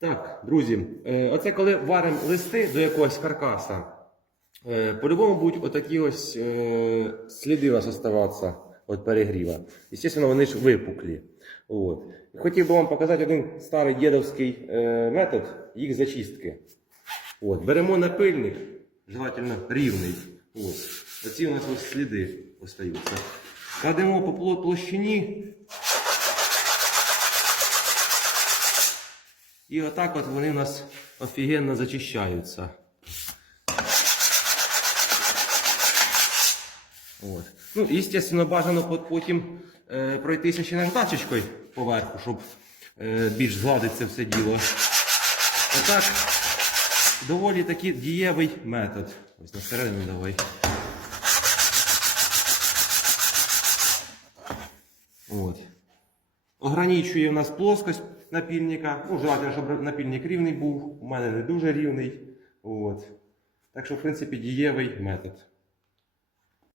Так, друзі, е, оце коли варимо листи до якогось каркаса, е, по-любому будуть отакі ось е, сліди у нас оставатися від перегріва. І Звісно, вони ж випуклі. От. Хотів би вам показати один старий дідовський метод їх зачистки. От. Беремо напильник, желательно рівний. Ось. Оці у нас ось сліди остаються. Кладемо по площині. І отак от вони у нас офігенно зачищаються. От. Ну, звісно, бажано потім е, пройтися ще наждачечкою поверху, щоб е, більш згладити це все діло. Отак, доволі таки дієвий метод. Ось на середину давай. От. Ограничує в нас плоскость напільника. Ну, желательно, щоб напільник рівний був. У мене не дуже рівний. От. Так що, в принципі, дієвий метод.